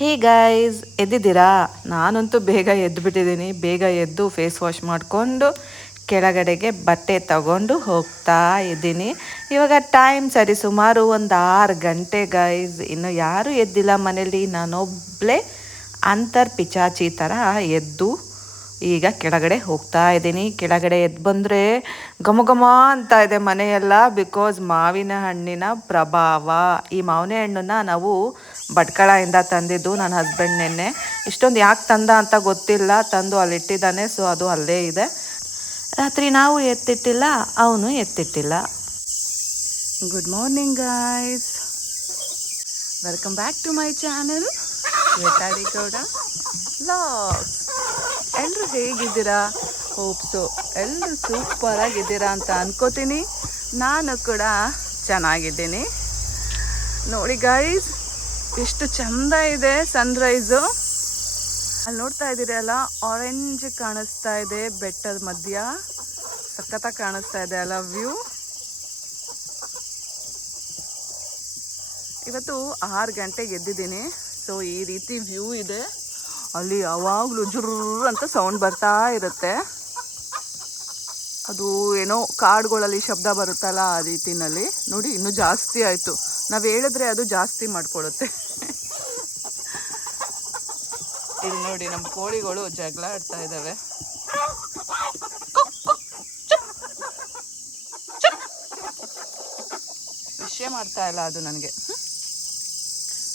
Hey guys ಎದ್ದಿದ್ದೀರಾ? ನಾನಂತೂ ಬೇಗ ಎದ್ದುಬಿಟ್ಟಿದ್ದೀನಿ ಬೇಗ ಎದ್ದು ಫೇಸ್ ವಾಶ್ ಮಾಡಿಕೊಂಡು ಕೆಳಗಡೆಗೆ ಬಟ್ಟೆ ತಗೊಂಡು ಹೋಗ್ತಾ ಇದ್ದೀನಿ. ಇವಾಗ ಟೈಮ್ ಸರಿ ಸುಮಾರು ಒಂದು ಆರು ಗಂಟೆ ಗೈಸ್ ಇನ್ನು ಯಾರೂ ಎದ್ದಿಲ್ಲ ಮನೇಲಿ ನಾನೊಬ್ಬಳೇ ಅಂತರ್ ಪಿಚಾಚಿ ಥರ ಎದ್ದು ಈಗ ಕೆಳಗಡೆ ಹೋಗ್ತಾ ಇದ್ದೀನಿ. ಕೆಳಗಡೆ ಎದ್ದು ಬಂದರೆ ಘಮ ಘಮ ಅಂತ ಇದೆ ಮನೆಯೆಲ್ಲ ಬಿಕಾಸ್ ಮಾವಿನ ಹಣ್ಣಿನ ಪ್ರಭಾವ. ಈ ಮಾವಿನ ಹಣ್ಣನ್ನು ನಾವು ಭಟ್ಕಳದಿಂದ ತಂದಿದ್ದು ನನ್ನ ಹಸ್ಬೆಂಡ್ ನಿನ್ನೆ. ಇಷ್ಟೊಂದು ಯಾಕೆ ತಂದ ಅಂತ ಗೊತ್ತಿಲ್ಲ, ತಂದು ಅಲ್ಲಿ ಇಟ್ಟಿದ್ದಾನೆ ಸೊ ಅದು ಅಲ್ಲೇ ಇದೆ. ರಾತ್ರಿ ನಾವು ಎತ್ತಿಟ್ಟಿಲ್ಲ, ಅವನು ಎತ್ತಿಟ್ಟಿಲ್ಲ. Good morning guys welcome back to my channel Gowda logs ಎಲ್ಲರೂ ಹೇಗಿದ್ದೀರಾ? ಹೋಪ್ಸು ಎಲ್ಲರೂ ಸೂಪರ್ ಆಗಿದ್ದೀರಾ ಅಂತ ಅನ್ಕೋತೀನಿ. ನಾನು ಕೂಡ ಚೆನ್ನಾಗಿದ್ದೀನಿ. ನೋಡಿ ಗೈಸ್ ಎಷ್ಟು ಚಂದ ಇದೆ ಸನ್ರೈಸು ಅಲ್ಲಿ ನೋಡ್ತಾ ಇದ್ದೀರಲ್ಲ ಆರೆಂಜ್ ಕಾಣಿಸ್ತಾ ಇದೆ ಬೆಟ್ಟದ ಮಧ್ಯ. ಸಖತ್ತಾಗಿ ಕಾಣಿಸ್ತಾ ಇದೆ ಅಲ್ಲ ವ್ಯೂ ಇವತ್ತು ಆರು ಗಂಟೆಗೆ ಎದ್ದಿದ್ದೀನಿ. ಸೊ ಈ ರೀತಿ ವ್ಯೂ ಇದೆ. ಅಲ್ಲಿ ಯಾವಾಗಲೂ ಜುರ್ರ್ ಅಂತ ಸೌಂಡ್ ಬರ್ತಾ ಇರುತ್ತೆ. ಅದು ಏನೋ ಕಾಡುಗಳಲ್ಲಿ ಶಬ್ದ ಬರುತ್ತಲ್ಲ ಆ ರೀತಿನಲ್ಲಿ. ನೋಡಿ ಇನ್ನೂ ಜಾಸ್ತಿ ಆಯಿತು. ನಾವು ಹೇಳಿದ್ರೆ ಅದು ಜಾಸ್ತಿ ಮಾಡಿಕೊಳ್ಳುತ್ತೆ ಇಲ್ಲಿ ನೋಡಿ ನಮ್ಮ ಕೋಳಿಗಳು ಜಗಳ ಆಡ್ತಾ ಇದ್ದಾವೆ ವಿಷಯ ಮಾಡ್ತಾ ಇಲ್ಲ ಅದು ನನಗೆ.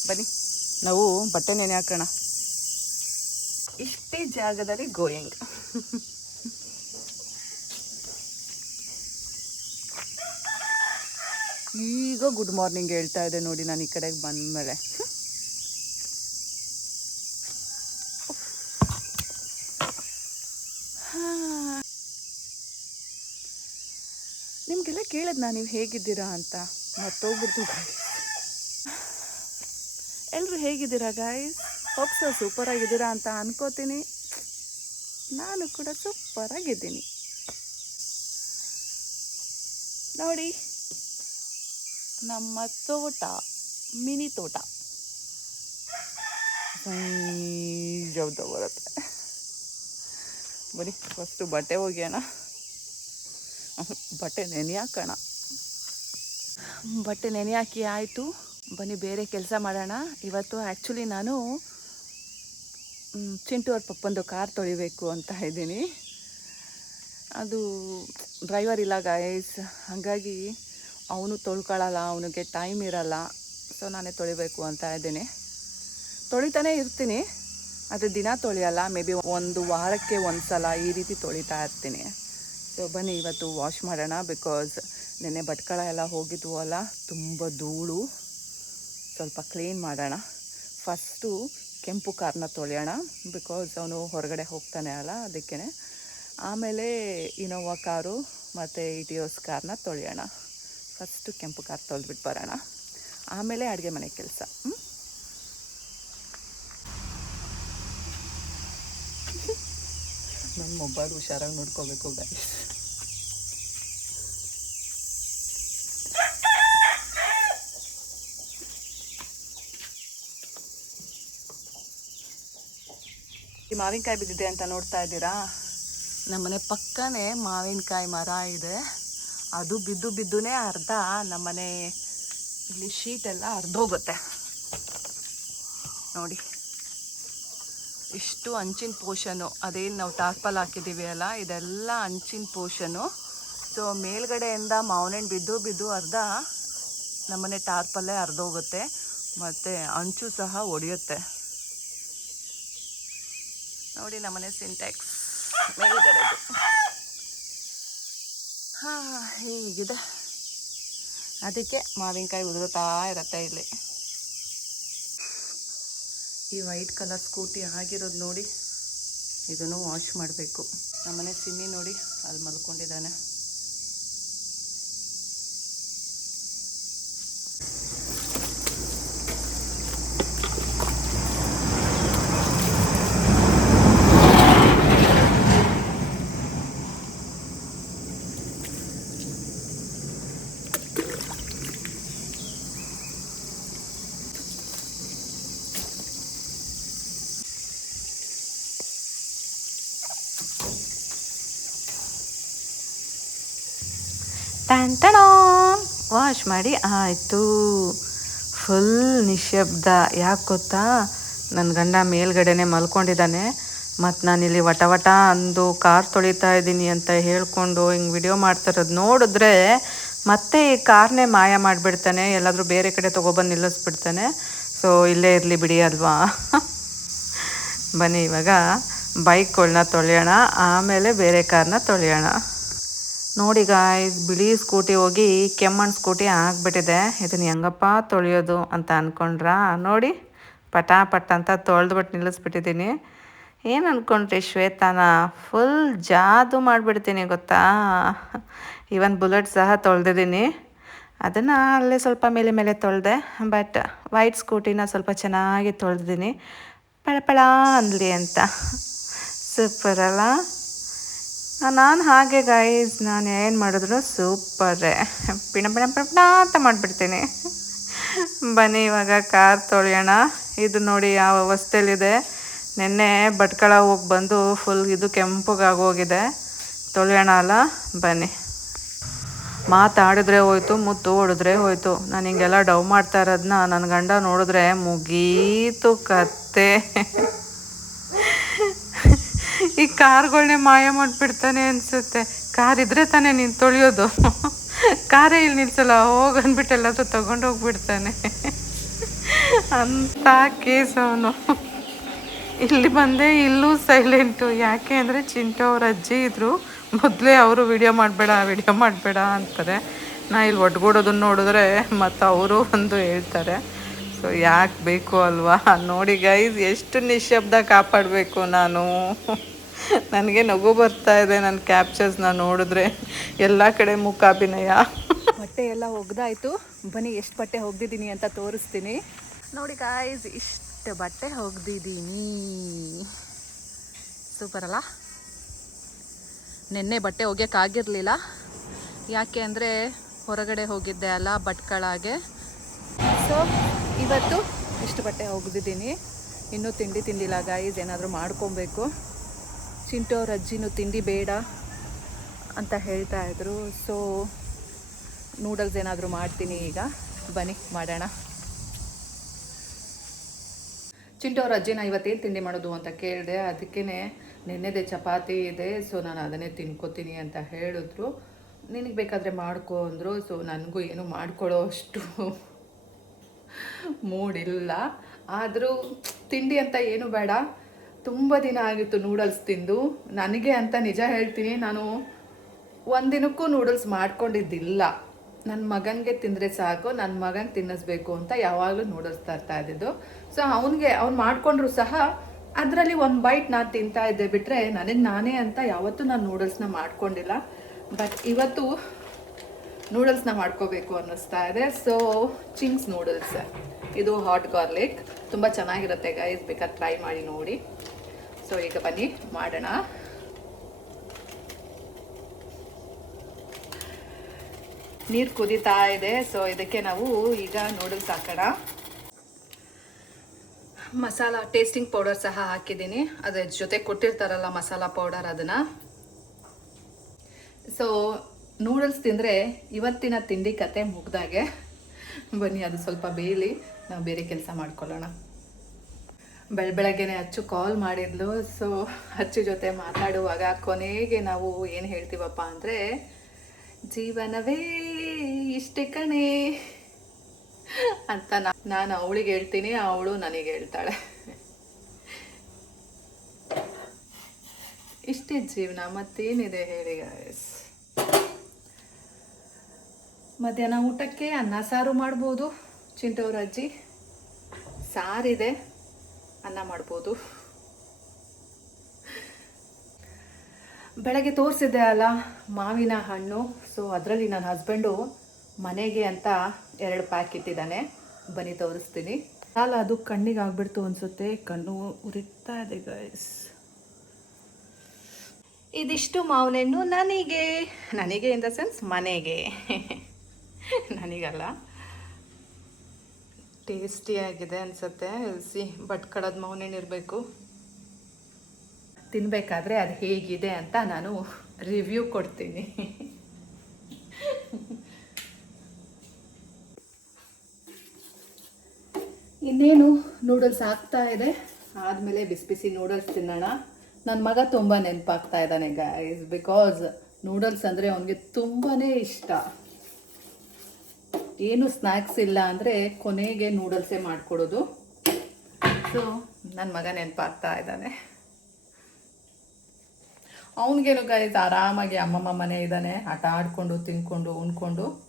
ಬನ್ನಿ ನಾವು ಬಟ್ಟೆ ನೆನೆ ಹಾಕೋಣ. ಇಷ್ಟೇ ಜಾಗದಲ್ಲಿ ಗೋಯಿಂಗ್. ಈಗ ಗುಡ್ ಮಾರ್ನಿಂಗ್ ಹೇಳ್ತಾ ಇದೆ ನೋಡಿ, ನಾನು ಈ ಕಡೆಗೆ ಬಂದಮೇಲೆ. ನಿಮಗೆಲ್ಲ ಕೇಳಿದ್ನಾ ನೀವು ಹೇಗಿದ್ದೀರಾ ಅಂತ? ಮತ್ತೋಗ್ಬಿಡ್ತು ಎಲ್ಲರೂ ಹೇಗಿದ್ದೀರಾ ಗಾಯ್ಸ್ ಹೋಗ್ಸ ಸೂಪರ್ ಆಗಿದ್ದೀರಾ ಅಂತ ಅನ್ಕೋತೀನಿ. ನಾನು ಕೂಡ ಸೂಪರ್ ಆಗಿದ್ದೀನಿ. ನೋಡಿ ನಮ್ಮ ತೋಟ ಮಿನಿ ತೋಟ. ಶಬ್ದ ಬರುತ್ತೆ. ಬನ್ನಿ ಫಸ್ಟು ಬಟ್ಟೆ ಒಗೆಯೋಣ. ಬಟ್ಟೆ ನೆನೆ ಹಾಕೋಣ. ಬಟ್ಟೆ ನೆನೆ ಹಾಕಿ ಆಯಿತು. ಬನ್ನಿ ಬೇರೆ ಕೆಲಸ ಮಾಡೋಣ. ಇವತ್ತು ಆ್ಯಕ್ಚುಲಿ ನಾನು ಚಿಂಟು ಅವ್ರ ಪಪ್ಪಂದು ಕಾರ್ ತೊಳಿಬೇಕು ಅಂತ ಇದ್ದೀನಿ. ಅದು ಡ್ರೈವರ್ ಇಲ್ಲ ಗಾಯಸ್ ಹಾಗಾಗಿ ಅವನು ತೊಳ್ಕೊಳ್ಳಲ್ಲ, ಅವನಿಗೆ ಟೈಮ್ ಇರಲ್ಲ. ಸೊ ನಾನೇ ತೊಳಿಬೇಕು ಅಂತ ಇದ್ದೀನಿ. ತೊಳಿತಾನೆ ಇರ್ತೀನಿ. ಆದರೆ ದಿನ ತೊಳೆಯಲ್ಲ. ಮೇ ಬಿ ಒಂದು ವಾರಕ್ಕೆ ಒಂದು ಸಲ ಈ ರೀತಿ ತೊಳಿತಾ ಇರ್ತೀನಿ. ಸೊ ಬನ್ನಿ, ಇವತ್ತು ವಾಶ್ ಮಾಡೋಣ ಬಿಕಾಸ್ ನೆನ್ನೆ ಬಟ್ಕಳ ಎಲ್ಲ ಹೋಗಿದ್ವು ಅಲ್ಲ. ತುಂಬ ಧೂಳು. ಸ್ವಲ್ಪ ಕ್ಲೀನ್ ಮಾಡೋಣ. ಫಸ್ಟು ಕೆಂಪು ಕಾರ್ನ ತೊಳೆಯೋಣ ಬಿಕಾಸ್ ಅವನು ಹೊರಗಡೆ ಹೋಗ್ತಾನೆ ಅಲ್ಲ ಅದಕ್ಕೇ ಆಮೇಲೆ ಇನೋವಾ ಕಾರು ಮತ್ತು ಇಟಿಯೋಸ್ ಕಾರ್ನ ತೊಳೆಯೋಣ. ಫಸ್ಟು ಕೆಂಪು ಕಾರ್ ತೊಳೆದ್ಬಿಟ್ಟು ಬರೋಣ. ಆಮೇಲೆ ಅಡುಗೆ ಮನೆ ಕೆಲಸ. ನನ್ನ ಮೊಬೈಲ್ ಹುಷಾರಾಗಿ ನೋಡ್ಕೋಬೇಕು ಗೈಸ್ ಈ ಮಾವಿನಕಾಯಿ ಬಿದ್ದಿದೆ ಅಂತ ನೋಡ್ತಾ ಇದ್ದೀರಾ? ನಮ್ಮನೆ ಪಕ್ಕನೇ ಮಾವಿನಕಾಯಿ ಮರ ಇದೆ. ಅದು ಬಿದ್ದು ಬಿದ್ದುನೇ ಅರ್ಧ ನಮ್ಮನೆ ಇಲ್ಲಿ ಶೀಟ್ ಎಲ್ಲ ಅರ್ಧೋಗುತ್ತೆ. ನೋಡಿ. ಇಷ್ಟು ಅಂಚಿನ ಪೋಷನು, ಅದೇನು ನಾವು ಟಾರ್ಪಲ್ ಹಾಕಿದ್ದೀವಿ ಅಲ್ಲ, ಇದೆಲ್ಲ ಅಂಚಿನ ಪೋಷನು. ಸೊ ಮೇಲ್ಗಡೆಯಿಂದ ಮಾವನಣ್ಣು ಬಿದ್ದು ಬಿದ್ದು ಅರ್ಧ ನಮ್ಮನೆ ಟಾರ್ಪಲ್ಲೇ ಅರ್ಧೋಗುತ್ತೆ. ಮತ್ತು ಅಂಚು ಸಹ ಒಡೆಯುತ್ತೆ. ನೋಡಿ ನಮ್ಮನೆ ಸಿಂಟ್ಯಾಕ್ಸ್ ಮೇಲ್ಗಡೆದು. ಹಾಂ, ಹೀಗಿದೆ. ಅದಕ್ಕೆ ಮಾವಿನಕಾಯಿ ಉದುರುತ್ತಾ ಇರತ್ತೆ ಇಲ್ಲಿ. ಈ ವೈಟ್ ಕಲರ್ ಸ್ಕೂಟಿ ಆಗಿರೋದು ನೋಡಿ ಇದನ್ನು ವಾಶ್ ಮಾಡಬೇಕು. ನಮ್ಮನೆ ಸಿಮ್ಮಿ ನೋಡಿ, ಅಲ್ಲಿ ಮಲ್ಕೊಂಡಿದ್ದಾನೆ. ಟನ್ ವಾಶ್ ಮಾಡಿ ಆಯಿತು. ಫುಲ್ ನಿಶಬ್ದ ಯಾಕೆ ಗೊತ್ತಾ? ನನ್ನ ಗಂಡ ಮೇಲ್ಗಡೆನೆ ಮಲ್ಕೊಂಡಿದ್ದಾನೆ. ಮತ್ತು ನಾನಿಲ್ಲಿ ವಟ ವಟ ಅಂದು ಕಾರ್ ತೊಳಿತಾ ಇದ್ದೀನಿ ಅಂತ ಹೇಳ್ಕೊಂಡು ಹಿಂಗೆ ವಿಡಿಯೋ ಮಾಡ್ತಿರೋದು ನೋಡಿದ್ರೆ ಮತ್ತೆ ಈ ಕಾರ್ನೇ ಮಾಯ ಮಾಡಿಬಿಡ್ತಾನೆ. ಎಲ್ಲಾದರೂ ಬೇರೆ ಕಡೆ ತೊಗೊಬಂದು ನಿಲ್ಲಿಸ್ಬಿಡ್ತಾನೆ. ಸೊ ಇಲ್ಲೇ ಇರಲಿ ಬಿಡಿ ಅಲ್ವಾ? ಬನ್ನಿ ಇವಾಗ. ಬೈಕ್ಗಳನ್ನ ತೊಳೆಯೋಣ. ಆಮೇಲೆ ಬೇರೆ ಕಾರ್ನ ತೊಳೆಯೋಣ. ನೋಡಿ ಗಾಯ್ಸ್ ಬಿಳಿ ಸ್ಕೂಟಿ ಹೋಗಿ ಕೆಮ್ಮಣ್ಣು ಸ್ಕೂಟಿ ಆಗಿಬಿಟ್ಟಿದೆ. ಇದನ್ನು ಹೆಂಗಪ್ಪ ತೊಳೆಯೋದು ಅಂತ ಅಂದ್ಕೊಂಡ್ರಾ ನೋಡಿ ಪಟ ಪಟ ಅಂತ ತೊಳೆದ್ಬಿಟ್ಟು ನಿಲ್ಲಿಸ್ಬಿಟ್ಟಿದ್ದೀನಿ. ಏನು ಅಂದ್ಕೊಂಡ್ರಿ ಶ್ವೇತಾನ? ಫುಲ್ ಜಾದು ಮಾಡಿಬಿಡ್ತೀನಿ, ಗೊತ್ತಾ? ಇವನ್ ಬುಲೆಟ್ ಸಹ ತೊಳೆದಿದ್ದೀನಿ. ಅದನ್ನು ಅಲ್ಲೇ ಸ್ವಲ್ಪ ಮೇಲೆ ಮೇಲೆ ತೊಳೆದೆ ಬಟ್ ವೈಟ್ ಸ್ಕೂಟಿನ ಸ್ವಲ್ಪ ಚೆನ್ನಾಗಿ ತೊಳೆದಿದ್ದೀನಿ. ಪಳಪಳ ಅಂದ್ಲಿ ಅಂತ. ಸೂಪರ್ ಅಲ್ಲ? ನಾನು ಹಾಗೆ ಗಾಯಸ್ ನಾನು ಏನು ಮಾಡಿದ್ರು ಸೂಪರೇ ಪಿಣ ಪಿಣ ಪಿಣ ಅಂತ ಮಾಡಿಬಿಡ್ತೀನಿ. ಬನ್ನಿ, ಇವಾಗ ಕಾರ್ ತೊಳೆಯೋಣ. ಇದು ನೋಡಿ ಯಾವ ಅವಸ್ಥೆಯಲ್ಲಿದೆ ನಿನ್ನೆ ಭಟ್ಕಳ ಹೋಗಿ ಬಂದು ಫುಲ್ ಇದು ಕೆಂಪಗಾಗೋಗಿದೆ ತೊಳೆಯೋಣ ಅಲ್ಲ? ಬನ್ನಿ. ಮಾತಾಡಿದ್ರೆ ಹೋಯ್ತು, ಮುತ್ತು ಹೊಡೆದ್ರೆ ಹೋಯ್ತು. ನಾನು ಹಿಂಗೆಲ್ಲ ಡವ್ ಮಾಡ್ತಾ ಇರೋದನ್ನ ನನ್ನ ಗಂಡ ನೋಡಿದ್ರೆ ಮುಗೀತು ಕತ್ತೆ. ಈ ಕಾರ್ಗಳನ್ನೇ ಮಾಯ ಮಾಡಿಬಿಡ್ತಾನೆ ಅನಿಸುತ್ತೆ. ಕಾರ್ ಇದ್ರೆ ತಾನೇ ನೀನು ತೊಳೆಯೋದು. ಕಾರೇ ಇಲ್ಲಿ ನಿಲ್ಸಲ್ಲ ಹೋಗನ್ಬಿಟ್ಟು ಎಲ್ಲಾದರೂ ತೊಗೊಂಡು ಹೋಗ್ಬಿಡ್ತಾನೆ. ಅಂತ ಕೇಸ್ ಅವನು. ಇಲ್ಲಿ ಬಂದೆ ಇಲ್ಲೂ ಸೈಲೆಂಟು ಯಾಕೆ ಅಂದರೆ ಚಿಂಟು ಅವ್ರ ಅಜ್ಜಿ ಇದ್ರು, ಮೊದಲೇ ಅವರು ವಿಡಿಯೋ ಮಾಡಬೇಡ ವಿಡಿಯೋ ಮಾಡಬೇಡ ಅಂತಾರೆ. ನಾ ಇಲ್ಲಿ ಒಡ್ಗೂಡೋದನ್ನ ನೋಡಿದ್ರೆ ಮತ್ತು ಅವರು ಒಂದು ಹೇಳ್ತಾರೆ. ಸೊ ಯಾಕೆ ಬೇಕು ಅಲ್ವಾ? ನೋಡಿ ಗೈಸ್ ಎಷ್ಟು ನಿಶಬ್ದ ಕಾಪಾಡಬೇಕು ನಾನು. ನನಗೆ ನಗು ಬರ್ತಾ ಇದೆ ನನ್ನ ಕ್ಯಾಪ್ಚರ್ಸ್ನ ನೋಡಿದ್ರೆ. ಎಲ್ಲ ಕಡೆ ಮುಖಾಭಿನಯ ಬಟ್ಟೆ ಎಲ್ಲ ಒಗ್ದಾಯ್ತು. ಬನ್ನಿ, ಎಷ್ಟು ಬಟ್ಟೆ ಒಗ್ದಿದ್ದೀನಿ ಅಂತ ತೋರಿಸ್ತೀನಿ. ನೋಡಿ ಗಾಯ್ಸ್ ಇಷ್ಟು ಬಟ್ಟೆ ಒಗ್ದಿದ್ದೀನಿ. ಸೂಪರ್ ಅಲ್ಲ? ನಿನ್ನೆ ಬಟ್ಟೆ ಒಗ್ಯೋಕ್ಕಾಗಿರಲಿಲ್ಲ ಯಾಕೆ ಅಂದರೆ ಹೊರಗಡೆ ಹೋಗಿದ್ದೆ ಅಲ್ಲ ಭಟ್ಕಳಾಗೆ. ಸೊ ಇವತ್ತು ಇಷ್ಟು ಬಟ್ಟೆ ಒಗ್ದಿದ್ದೀನಿ. ಇನ್ನೂ ತಿಂಡಿ ತಿಂದಿಲ್ಲ ಗಾಯ್ಸ್ ಏನಾದರೂ ಮಾಡ್ಕೊಬೇಕು. ಚಿಂಟು ಅವ್ರ ಅಜ್ಜಿನೂ ತಿಂಡಿ ಬೇಡ ಅಂತ ಹೇಳ್ತಾ ಇದ್ರು. ಸೊ ನೂಡಲ್ಸ್ ಏನಾದರೂ ಮಾಡ್ತೀನಿ ಈಗ. ಬನ್ನಿ, ಮಾಡೋಣ. ಚಿಂಟು ಅವ್ರ ಅಜ್ಜಿನ ಇವತ್ತೇನು ತಿಂಡಿ ಮಾಡೋದು ಅಂತ ಕೇಳಿದೆ. ಅದಕ್ಕೇ ನೆನ್ನೆದೆ ಚಪಾತಿ ಇದೆ. ಸೊ ನಾನು ಅದನ್ನೇ ತಿನ್ಕೋತೀನಿ ಅಂತ ಹೇಳಿದ್ರು. ನಿನಗೆ ಬೇಕಾದರೆ ಮಾಡ್ಕೊ ಅಂದರು. ಸೊ ನನಗೂ ಏನು ಮಾಡ್ಕೊಳ್ಳೋ ಅಷ್ಟು ಮೂಡಿಲ್ಲ. ಆದರೂ ತಿಂಡಿ ಅಂತ ಏನು ಬೇಡ. ತುಂಬ ದಿನ ಆಗಿತ್ತು ನೂಡಲ್ಸ್ ತಿಂದು. ನನಗೆ ಅಂತ ನಿಜ ಹೇಳ್ತೀನಿ, ನಾನು ಒಂದಿನಕ್ಕೂ ನೂಡಲ್ಸ್ ಮಾಡ್ಕೊಂಡಿದ್ದಿಲ್ಲ. ನನ್ನ ಮಗನಿಗೆ ತಿಂದರೆ ಸಾಕು ನನ್ನ ಮಗನ ತಿನ್ನಿಸ್ಬೇಕು ಅಂತ ಯಾವಾಗಲೂ ನೂಡಲ್ಸ್ ತರ್ತಾ ಇದ್ದಿದ್ದು. ಸೊ ಅವನಿಗೆ, ಅವ್ನು ಮಾಡಿಕೊಂಡ್ರು ಸಹ ಅದರಲ್ಲಿ ಒಂದು ಬೈಟ್ ನಾನು ತಿಂತಾ ಇದ್ದೆ ಬಿಟ್ಟರೆ ನನಗೆ ನಾನೇ ಅಂತ ಯಾವತ್ತೂ ನಾನು ನೂಡಲ್ಸ್ನ ಮಾಡ್ಕೊಂಡಿಲ್ಲ. ಬಟ್ ಇವತ್ತು ನೂಡಲ್ಸ್ನ ಮಾಡ್ಕೋಬೇಕು ಅನ್ನಿಸ್ತಾ ಇದೆ. ಸೊ ಚಿಂಗ್ಸ್ ನೂಡಲ್ಸ್ ಇದು ಹಾಟ್ ಗಾರ್ಲಿಕ್ ತುಂಬ ಚೆನ್ನಾಗಿರುತ್ತೆ ಗೈಸ್ ಬೇಕಾದ್ರೆ ಟ್ರೈ ಮಾಡಿ ನೋಡಿ. ಸೊ ಈಗ ಬನ್ನಿ, ಮಾಡೋಣ. ನೀರು ಕುದೀತಾ ಇದೆ ಸೊ ಇದಕ್ಕೆ ನಾವು ಈಗ ನೂಡಲ್ಸ್ ಹಾಕೋಣ. ಮಸಾಲ ಟೇಸ್ಟಿಂಗ್ ಪೌಡರ್ ಸಹ ಹಾಕಿದ್ದೀನಿ. ಅದ್ರ ಜೊತೆ ಕೊಟ್ಟಿರ್ತಾರಲ್ಲ ಮಸಾಲ ಪೌಡರ್ ಅದನ್ನು. ಸೊ ನೂಡಲ್ಸ್ ತಿಂದರೆ ಇವತ್ತಿನ ತಿಂಡಿ ಕತೆ ಮುಗ್ದಾಗೆ. ಬನ್ನಿ, ಅದು ಸ್ವಲ್ಪ ಬೇಯಲಿ. ನಾವು ಬೇರೆ ಕೆಲಸ ಮಾಡ್ಕೊಳ್ಳೋಣ. ಬೆಳ, ಬೆಳಗ್ಗೆನೆ ಅಚ್ಚು ಕಾಲ್ ಮಾಡಿದ್ಲು. ಸೊ ಅಚ್ಚು ಜೊತೆ ಮಾತಾಡುವಾಗ ಕೊನೆಗೆ ನಾವು ಏನು ಹೇಳ್ತೀವಪ್ಪ ಅಂದರೆ, ಜೀವನವೇ ಇಷ್ಟೇ ಕಣೆ ಅಂತ ನಾನು ಅವಳಿಗೆ ಹೇಳ್ತೀನಿ, ಅವಳು ನನಗೆ ಹೇಳ್ತಾಳೆ. ಇಷ್ಟೇ ಜೀವನ, ಮತ್ತೇನಿದೆ ಹೇಳಿ. ಮಧ್ಯಾಹ್ನ ಊಟಕ್ಕೆ ಅನ್ನ ಸಾರು ಮಾಡ್ಬೋದು ಚಿಂಟವ್ರ ಅಜ್ಜಿ. ಸಾರಿದೆ. ಅನ್ನ ಮಾಡ್ಬೋದು. ಬೆಳಗ್ಗೆ ತೋರಿಸಿದ್ದೆ ಅಲ್ಲ, ಮಾವಿನ ಹಣ್ಣು. ಸೊ ಅದರಲ್ಲಿ ನನ್ನ ಹಸ್ಬೆಂಡು ಮನೆಗೆ ಅಂತ ಎರಡು ಪ್ಯಾಕ್ ಇಟ್ಟಿದ್ದಾನೆ. ಬನ್ನಿ ತೋರಿಸ್ತೀನಿ. ಸಾಲ ಅದು ಕಣ್ಣಿಗೆ ಆಗ್ಬಿಡ್ತು ಅನ್ಸುತ್ತೆ. ಕಣ್ಣು ಉರಿತಾ ಇದೆ ಗೈಸ್ ಇದಿಷ್ಟು ಮಾವಿನಣ್ಣು ನನಗೆ. ನನಗೆ ಇನ್ ದ ಸೆನ್ಸ್ ಮನೆಗೆ. ನನಗಲ್ಲ. ಟೇಸ್ಟಿಯಾಗಿದೆ ಅನಿಸುತ್ತೆ. ಸಿ ಬಟ್ಕಳದ ಮೌನೇನು ಇರಬೇಕು? ತಿನ್ನಬೇಕಾದ್ರೆ ಅದು ಹೇಗಿದೆ ಅಂತ ನಾನು ರಿವ್ಯೂ ಕೊಡ್ತೀನಿ. ಇನ್ನೇನು ನೂಡಲ್ಸ್ ಆಗ್ತಾ ಇದೆ. ಆದಮೇಲೆ ಬಿಸಿ ಬಿಸಿ ನೂಡಲ್ಸ್ ತಿನ್ನೋಣ. ನನ್ನ ಮಗ ತುಂಬ ನೆನಪಾಗ್ತಾ ಇದ್ದಾನೆ ಗೈಸ್ ಬಿಕಾಸ್ ನೂಡಲ್ಸ್ ಅಂದರೆ ಅವನಿಗೆ ತುಂಬಾ ಇಷ್ಟ. ಏನು ಸ್ನ್ಯಾಕ್ಸ್ ಇಲ್ಲ ಅಂದರೆ ಕೊನೆಗೆ ನೂಡಲ್ಸೇ ಮಾಡಿಕೊಡೋದು. ಸೊ ನನ್ನ ಮಗ ನೆನಪಾಗ್ತಾ ಇದ್ದಾನೆ. ಅವನಿಗೇನು ಗೈಸ್ ಆರಾಮಾಗಿ ಅಮ್ಮಮ್ಮ ಮನೆ ಇದ್ದಾನೆ. ಆಟ ಆಡ್ಕೊಂಡು, ತಿನ್ಕೊಂಡು, ಉಣ್ಕೊಂಡು.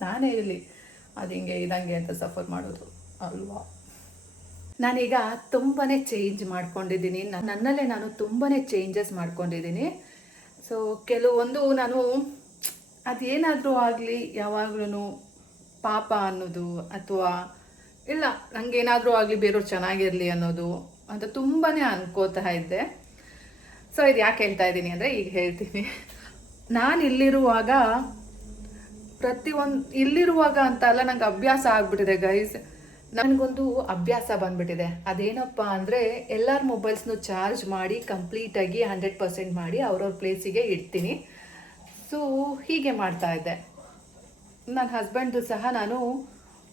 ನಾನೇ ಇರಲಿ. ಅದು ಹಿಂಗೆ ಇದಂಗೆ ಅಂತ ಸಫರ್ ಮಾಡೋದು. ಅಲ್ವಾ? ನಾನೀಗ ತುಂಬಾ ಚೇಂಜ್ ಮಾಡ್ಕೊಂಡಿದ್ದೀನಿ. ನನ್ನಲ್ಲೇ ನಾನು ತುಂಬಾ ಚೇಂಜಸ್ ಮಾಡ್ಕೊಂಡಿದ್ದೀನಿ. ಸೊ ಕೆಲವೊಂದು ನಾನು ಅದೇನಾದರೂ ಆಗಲಿ ಯಾವಾಗ್ಲೂ ಪಾಪ ಅನ್ನೋದು ಅಥವಾ ಇಲ್ಲ ನನಗೇನಾದರೂ ಆಗಲಿ ಬೇರೆಯವ್ರು ಚೆನ್ನಾಗಿರಲಿ ಅನ್ನೋದು ಅಂತ ತುಂಬಾ ಅನ್ಕೋತಾ ಇದ್ದೆ. ಸೊ ಇದು ಯಾಕೆ ಹೇಳ್ತಾ ಇದ್ದೀನಿ ಅಂದರೆ ಈಗ ಹೇಳ್ತೀನಿ. ನಾನು ಇಲ್ಲಿರುವಾಗ ಪ್ರತಿಯೊಂದು, ಇಲ್ಲಿರುವಾಗ ಅಂತ ಅಲ್ಲ, ನಂಗೆ ಅಭ್ಯಾಸ ಆಗಿಬಿಟ್ಟಿದೆ ಗೈಸ್ ನನಗೊಂದು ಅಭ್ಯಾಸ ಬಂದ್ಬಿಟ್ಟಿದೆ. ಅದೇನಪ್ಪ ಅಂದರೆ ಎಲ್ಲರ ಮೊಬೈಲ್ಸ್ನೂ ಚಾರ್ಜ್ ಮಾಡಿ ಕಂಪ್ಲೀಟಾಗಿ ಹಂಡ್ರೆಡ್ ಪರ್ಸೆಂಟ್ ಮಾಡಿ ಅವ್ರವ್ರ ಪ್ಲೇಸಿಗೆ ಇಡ್ತೀನಿ. ಸೊ ಹೀಗೆ ಮಾಡ್ತಾ ಇದ್ದೆ. ನನ್ನ ಹಸ್ಬೆಂಡು ಸಹ ನಾನು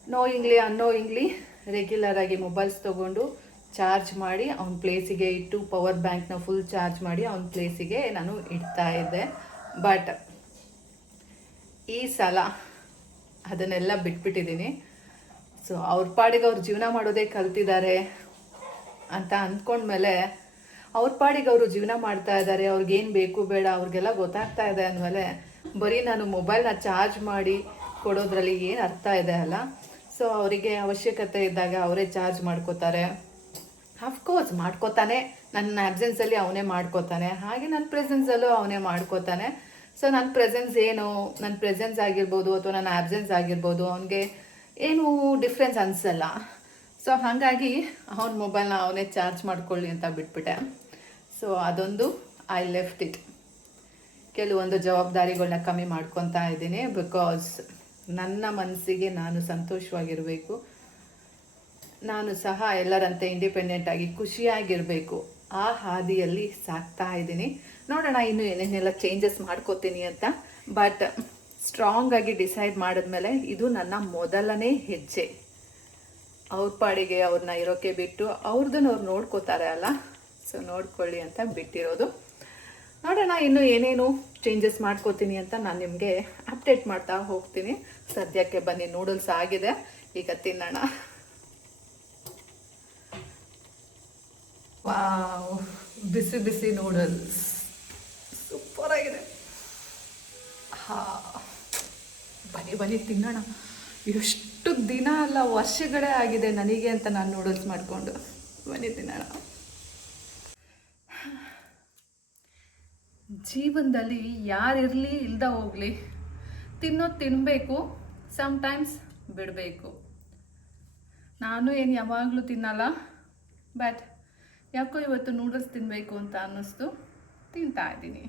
ನೋಯಿಂಗ್ಲಿ ಅನ್ನೋಯಿಂಗ್ಲಿ ರೆಗ್ಯುಲರ್ ಆಗಿ ಮೊಬೈಲ್ಸ್ ತೊಗೊಂಡು ಚಾರ್ಜ್ ಮಾಡಿ ಅವ್ನ ಪ್ಲೇಸಿಗೆ ಇಟ್ಟು ಪವರ್ ಬ್ಯಾಂಕ್ನ ಫುಲ್ ಚಾರ್ಜ್ ಮಾಡಿ ಅವ್ನ ಪ್ಲೇಸಿಗೆ ನಾನು ಇಡ್ತಾ ಇದ್ದೆ. ಬಟ್ ಈ ಸಲ ಅದನ್ನೆಲ್ಲ ಬಿಟ್ಬಿಟ್ಟಿದ್ದೀನಿ. ಸೊ ಅವ್ರ ಪಾಡಿಗೆ ಅವ್ರ ಜೀವನ ಮಾಡೋದೇ ಕಲ್ತಿದ್ದಾರೆ ಅಂತ ಅಂದ್ಕೊಂಡ್ಮೇಲೆ ಅವ್ರ ಪಾಡಿಗೆ ಅವರು ಜೀವನ ಮಾಡ್ತಾ ಇದ್ದಾರೆ ಅವ್ರಿಗೇನು ಬೇಕು ಬೇಡ, ಅವ್ರಿಗೆಲ್ಲ ಗೊತ್ತಾಗ್ತಾ ಇದೆ ಅಂದಮೇಲೆ ಬರೀ ನಾನು ಮೊಬೈಲ್ನ ಚಾರ್ಜ್ ಮಾಡಿ ಕೊಡೋದ್ರಲ್ಲಿ ಏನು ಅರ್ಥ ಇದೆ ಅಲ್ಲ? ಸೊ ಅವರಿಗೆ ಅವಶ್ಯಕತೆ ಇದ್ದಾಗ ಅವರೇ ಚಾರ್ಜ್ ಮಾಡ್ಕೋತಾರೆ. ಅಫ್ಕೋರ್ಸ್ ಮಾಡ್ಕೋತಾನೆ. ನನ್ನ ಆಬ್ಸೆನ್ಸಲ್ಲಿ ಅವನೇ ಮಾಡ್ಕೋತಾನೆ. ಹಾಗೆ ನನ್ನ ಪ್ರೆಸೆನ್ಸಲ್ಲೂ ಅವನೇ ಮಾಡ್ಕೋತಾನೆ. ಸೊ ನನ್ನ ಪ್ರೆಸೆನ್ಸ್ ಏನು? ನನ್ನ ಪ್ರೆಸೆನ್ಸ್ ಆಗಿರ್ಬೋದು ಅಥವಾ ನನ್ನ ಆಬ್ಸೆನ್ಸ್ ಆಗಿರ್ಬೋದು ಅವನಿಗೆ ಏನು ಡಿಫ್ರೆನ್ಸ್ ಅನಿಸಲ್ಲ. ಸೊ ಹಾಗಾಗಿ ಅವನ ಮೊಬೈಲ್ನ ಅವನೇ ಚಾರ್ಜ್ ಮಾಡ್ಕೊಳ್ಳಿ ಅಂತ ಬಿಟ್ಬಿಟ್ಟೆ. ಸೊ ಅದೊಂದು ಐ ಲೆಫ್ಟ್ ಇಟ್ ಕೆಲವೊಂದು ಜವಾಬ್ದಾರಿಗಳನ್ನ ಕಮ್ಮಿ ಮಾಡ್ಕೊತಾ ಇದ್ದೀನಿ ಬಿಕಾಸ್ ನನ್ನ ಮನಸ್ಸಿಗೆ ನಾನು ಸಂತೋಷವಾಗಿರಬೇಕು. ನಾನು ಸಹ ಎಲ್ಲರಂತೆ ಇಂಡಿಪೆಂಡೆಂಟ್ ಆಗಿ ಖುಷಿಯಾಗಿರಬೇಕು. ಆ ಹಾದಿಯಲ್ಲಿ ಸಾಕ್ತಾ ಇದ್ದೀನಿ. ನೋಡೋಣ ಇನ್ನು ಏನೇನೆಲ್ಲ ಚೇಂಜಸ್ ಮಾಡ್ಕೋತೀನಿ ಅಂತ. ಬಟ್ ಸ್ಟ್ರಾಂಗ್ ಆಗಿ ಡಿಸೈಡ್ ಮಾಡಿದ್ಮೇಲೆ ಇದು ನನ್ನ ಮೊದಲನೇ ಹೆಜ್ಜೆ. ಅವ್ರ ಪಾಡಿಗೆ ಅವ್ರನ್ನ ಇರೋಕೆ ಬಿಟ್ಟು ಅವ್ರದ್ದನ್ನು ಅವ್ರು ನೋಡ್ಕೋತಾರೆ ಅಲ್ಲ? ಸೊ ನೋಡ್ಕೊಳ್ಳಿ ಅಂತ ಬಿಟ್ಟಿರೋದು. ನೋಡೋಣ ಇನ್ನು ಏನೇನು ಚೇಂಜಸ್ ಮಾಡ್ಕೋತೀನಿ ಅಂತ ನಾನು ನಿಮಗೆ ಅಪ್ಡೇಟ್ ಮಾಡ್ತಾ ಹೋಗ್ತೀನಿ. ಸದ್ಯಕ್ಕೆ ಬನ್ನಿ ನೂಡಲ್ಸ್ ಆಗಿದೆ. ಈಗ ತಿನ್ನೋಣ. ವಾವ್, ಬಿಸಿ ಬಿಸಿ ನೂಡಲ್ಸ್ ಸೂಪರ್ ಆಗಿದೆ. ಹಾ, ಬನ್ನಿ ಬನ್ನಿ, ತಿನ್ನೋಣ. ಎಷ್ಟು ದಿನ ಅಲ್ಲ, ವರ್ಷಗಳೇ ಆಗಿದೆ ನನಗೆ ಅಂತ ನಾನು ನೂಡಲ್ಸ್ ಮಾಡಿಕೊಂಡು. ಬನ್ನಿ, ತಿನ್ನೋಣ. ಜೀವನದಲ್ಲಿ ಯಾರಿರಲಿ ಇಲ್ದ ಹೋಗಲಿ ತಿನ್ನೋದು ತಿನ್ನಬೇಕು ಸಮ್ಟೈಮ್ಸ್ ಬಿಡಬೇಕು. ನಾನು ಏನು ಯಾವಾಗಲೂ ತಿನ್ನಲ್ಲ ಬಟ್ ಯಾಕೋ ಇವತ್ತು ನೂಡಲ್ಸ್ ತಿನ್ನಬೇಕು ಅಂತ ಅನ್ನಿಸ್ತು, ತಿಂತಾ ಇದ್ದೀನಿ.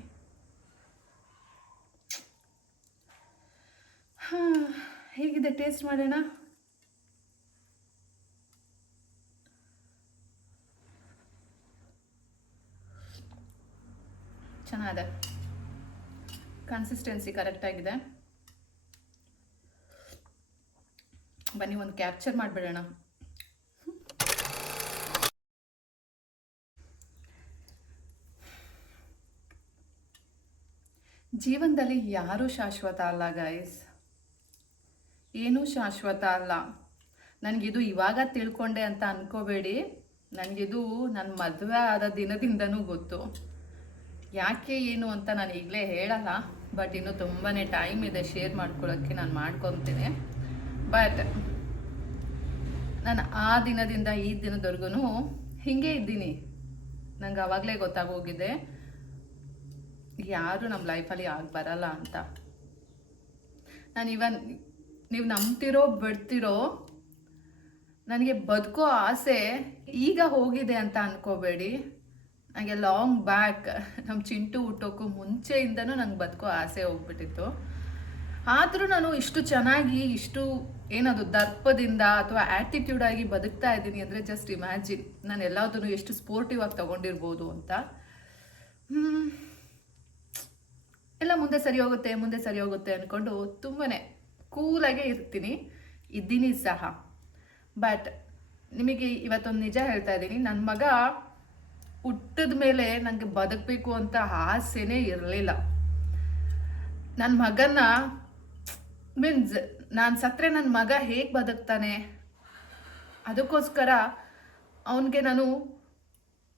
ಹೇಗಿದೆ ಟೇಸ್ಟ್ ಮಾಡೋಣ? ಚೆನ್ನಾಗಿದೆ. ಕನ್ಸಿಸ್ಟೆನ್ಸಿ ಕರೆಕ್ಟಾಗಿದೆ ಬನ್ನಿ, ಒಂದು ಕ್ಯಾಪ್ಚರ್ ಮಾಡಿಬಿಡೋಣ. ಜೀವನದಲ್ಲಿ ಯಾರು ಶಾಶ್ವತ ಅಲ್ಲ ಗೈಸ್ ಏನೂ ಶಾಶ್ವತ ಅಲ್ಲ. ನನಗಿದು ಇವಾಗ ತಿಳ್ಕೊಂಡೆ ಅಂತ ಅನ್ಕೋಬೇಡಿ. ನನಗಿದು ನನ್ನ ಮದುವೆ ಆದ ದಿನದಿಂದನೂ ಗೊತ್ತು. ಯಾಕೆ ಏನು ಅಂತ ನಾನು ಈಗಲೇ ಹೇಳಲ್ಲ ಬಟ್ ಇನ್ನು ತುಂಬಾ ಟೈಮ್ ಇದೆ ಶೇರ್ ಮಾಡ್ಕೊಳ್ಳೋಕ್ಕೆ ನಾನು ಮಾಡ್ಕೊತೀನಿ. ಬಟ್ ನಾನು ಆ ದಿನದಿಂದ ಈ ದಿನದವರೆಗೂ ಹಿಂಗೆ ಇದ್ದೀನಿ. ನಂಗೆ ಆವಾಗಲೇ ಗೊತ್ತಾಗೋಗಿದೆ. ಯಾರು ನಮ್ಮ ಲೈಫಲ್ಲಿ ಆಗಿ ಬರಲ್ಲ ಅಂತ. ನಾನು ಇವನ್ ನೀವು ನಂಬ್ತಿರೋ, ಬಿಡ್ತಿರೋ, ನನಗೆ ಬದುಕೋ ಆಸೆ ಈಗ ಹೋಗಿದೆ ಅಂತ ಅನ್ಕೋಬೇಡಿ. ನನಗೆ ಲಾಂಗ್ ಬ್ಯಾಕ್ ನಮ್ಮ ಚಿಂಟು ಹುಟ್ಟೋಕ್ಕೂ ಮುಂಚೆಯಿಂದನೂ ನಂಗೆ ಬದುಕೋ ಆಸೆ ಹೋಗ್ಬಿಟ್ಟಿತ್ತು. ಆದರೂ ನಾನು ಇಷ್ಟು ಚೆನ್ನಾಗಿ, ಇಷ್ಟು ಏನದು ದರ್ಪದಿಂದ ಅಥವಾ ಆ್ಯಟಿಟ್ಯೂಡ್ ಆಗಿ ಬದುಕ್ತಾ ಇದ್ದೀನಿ ಅಂದರೆ ಜಸ್ಟ್ ಇಮ್ಯಾಜಿನ್ ನಾನು ಎಲ್ಲದನ್ನು ಎಷ್ಟು ಸ್ಪೋರ್ಟಿವ್ ಆಗಿ ತಗೊಂಡಿರ್ಬೋದು ಅಂತ. ಎಲ್ಲ ಮುಂದೆ ಸರಿ ಹೋಗುತ್ತೆ, ಮುಂದೆ ಸರಿ ಹೋಗುತ್ತೆ ಅಂದ್ಕೊಂಡು ತುಂಬಾ ಕೂಲಾಗೇ ಇರ್ತೀನಿ. ಇದ್ದೀನಿ ಸಹ. ಬಟ್ ನಿಮಗೆ ಇವತ್ತೊಂದು ನಿಜ ಹೇಳ್ತಾ ಇದ್ದೀನಿ. ನನ್ನ ಮಗ ಹುಟ್ಟಿದ ಮೇಲೆ ನನಗೆ ಬದುಕಬೇಕು ಅಂತ ಆಸೆನೇ ಇರಲಿಲ್ಲ. ನನ್ನ ಮಗನ ಮೀನ್ಸ್ ನಾನು ಸತ್ತರೆ ನನ್ನ ಮಗ ಹೇಗೆ ಬದುಕ್ತಾನೆ? ಅದಕ್ಕೋಸ್ಕರ ಅವನಿಗೆ ನಾನು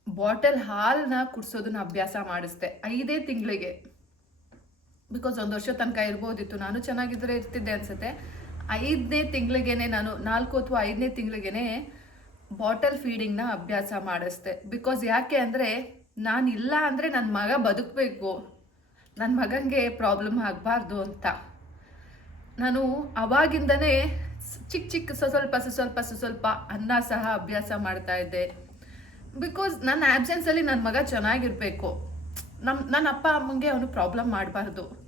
ಬಾಟಲ್ ಹಾಲನ್ನ ಕುಡಿಸೋದನ್ನ ಅಭ್ಯಾಸ ಮಾಡಿಸ್ದೆ ಐದೇ ತಿಂಗಳಿಗೆ. ಬಿಕಾಸ್ ಒಂದು ವರ್ಷ ತನಕ ಇರ್ಬೋದಿತ್ತು. ನಾನು ಚೆನ್ನಾಗಿದ್ರೆ ಇರ್ತಿದ್ದೆ ಅನಿಸುತ್ತೆ. ಐದನೇ ತಿಂಗಳಿಗೆ ನಾನು ನಾಲ್ಕು ಅಥವಾ ಐದನೇ ತಿಂಗಳಿಗೇನೆ ಬಾಟಲ್ ಫೀಡಿಂಗ್ನ ಅಭ್ಯಾಸ ಮಾಡಿಸ್ದೆ. ಬಿಕಾಸ್ ಯಾಕೆ ಅಂದರೆ ಇಲ್ಲ ಅಂದರೆ ನನ್ನ ಮಗ ಬದುಕಬೇಕು. ನನ್ನ ಮಗನಿಗೆ ಪ್ರಾಬ್ಲಮ್ ಆಗಬಾರ್ದು ಅಂತ. ನಾನು ಅವಾಗಿಂದನೇ ಚಿಕ್ಕ ಚಿಕ್ಕ ಸ್ವ ಸ್ವಲ್ಪ ಸ್ವ ಸ್ವಲ್ಪ ಸ್ವ ಸ್ವಲ್ಪ ಅನ್ನ ಸಹ ಅಭ್ಯಾಸ ಮಾಡ್ತಾ ಇದ್ದೆ. ಬಿಕಾಸ್ ನನ್ನ ಆ್ಯಬ್ಸೆನ್ಸಲ್ಲಿ ನನ್ನ ಮಗ ಚೆನ್ನಾಗಿರಬೇಕು. ನಮ್ಮ ನನ್ನ ಅಪ್ಪ ಅಮ್ಮಂಗೆ ಅವನು ಪ್ರಾಬ್ಲಮ್ ಮಾಡಬಾರ್ದು.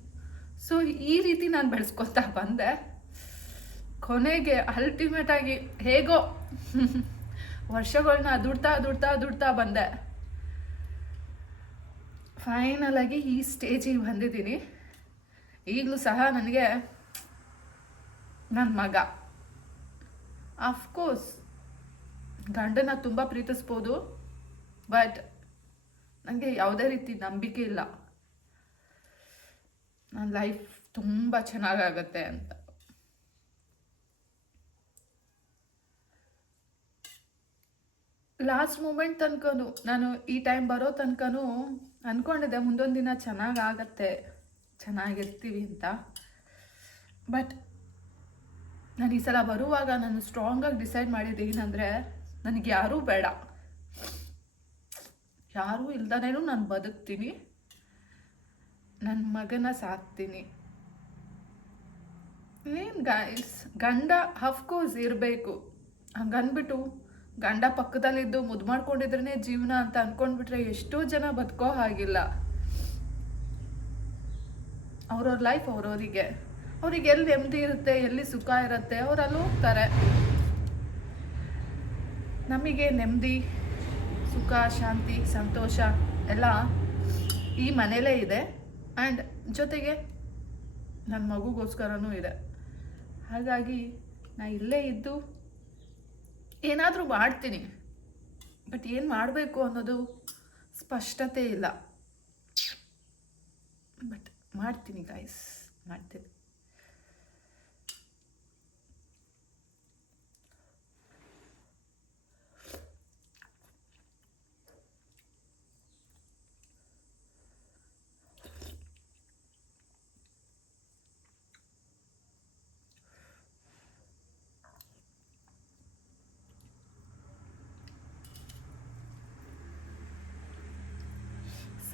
ಸೊ ಈ ರೀತಿ ನಾನು ಬೆಳೆಸ್ಕೊತಾ ಬಂದೆ. ಕೊನೆಗೆ ಅಲ್ಟಿಮೇಟಾಗಿ ಹೇಗೋ. ವರ್ಷಗಳನ್ನ ದುಡ್ತಾ ದುಡ್ತಾ ದುಡ್ತಾ ಬಂದೆ. ಫೈನಲ್ ಆಗಿ ಈ ಸ್ಟೇಜಿಗೆ ಬಂದಿದ್ದೀನಿ. ಈಗಲೂ ಸಹ ನನಗೆ ನನ್ನ ಮಗ. ಅಫ್ಕೋರ್ಸ್ ಗಂಡನ ತುಂಬ ಪ್ರೀತಿಸ್ಬೋದು ಬಟ್ ನನಗೆ ಯಾವುದೇ ರೀತಿ ನಂಬಿಕೆ ಇಲ್ಲ. ನನ್ನ ಲೈಫ್ ತುಂಬ ಚೆನ್ನಾಗಾಗತ್ತೆ ಅಂತ. ಲಾಸ್ಟ್ ಮೂಮೆಂಟ್ ತನಕನೂ, ನಾನು ಈ ಟೈಮ್ ಬರೋ ತನಕನೂ ಅಂದ್ಕೊಂಡಿದ್ದೆ ಮುಂದೊಂದು ದಿನ ಚೆನ್ನಾಗಾಗತ್ತೆ, ಚೆನ್ನಾಗಿರ್ತೀವಿ ಅಂತ. ಬಟ್ ನಾನು ಈ ಸಲ ಬರುವಾಗ ನಾನು ಸ್ಟ್ರಾಂಗಾಗಿ ಡಿಸೈಡ್ ಮಾಡಿದ್ದು ಏನಂದರೆ, ನನಗೆ ಯಾರೂ ಬೇಡ. ಯಾರೂ ಇಲ್ದನೇನು ನಾನು ಬದುಕ್ತೀನಿ. ನನ್ನ ಮಗನ ಸಾಕ್ತೀನಿ. ಏನು ಗಾಯ್ಸ್ ಗಂಡ ಅಫ್ಕೋರ್ಸ್ ಇರಬೇಕು. ಹಂಗನ್ಬಿಟ್ಟು ಗಂಡ ಪಕ್ಕದಲ್ಲಿದ್ದು ಮುದ್ದು ಮಾಡ್ಕೊಂಡಿದ್ರೇ ಜೀವನ ಅಂತ ಅಂದ್ಕೊಂಡ್ಬಿಟ್ರೆ ಎಷ್ಟೋ ಜನ ಬದುಕೋ ಹಾಗಿಲ್ಲ. ಅವ್ರವ್ರ ಲೈಫ್ ಅವ್ರವರಿಗೆ. ಅವ್ರಿಗೆ ಎಲ್ಲಿ ನೆಮ್ಮದಿ ಇರುತ್ತೆ, ಎಲ್ಲಿ ಸುಖ ಇರುತ್ತೆ ಅವ್ರು ಅಲ್ಲಿ ಹೋಗ್ತಾರೆ. ನಮಗೆ ನೆಮ್ಮದಿ, ಸುಖ, ಶಾಂತಿ, ಸಂತೋಷ ಎಲ್ಲ ಈ ಮನೇಲೇ ಇದೆ. ಆ್ಯಂಡ್ ಜೊತೆಗೆ ನನ್ನ ಮಗುಗೋಸ್ಕರನೂ ಇದೆ. ಹಾಗಾಗಿ ನಾ ಇಲ್ಲೇ ಇದ್ದು ಏನಾದರೂ ಮಾಡ್ತೀನಿ. ಬಟ್ ಏನು ಮಾಡಬೇಕು ಅನ್ನೋದು ಸ್ಪಷ್ಟತೆ ಇಲ್ಲ. ಬಟ್ ಮಾಡ್ತೀನಿ ಗಾಯ್ಸ್ ಮಾಡ್ತೀನಿ.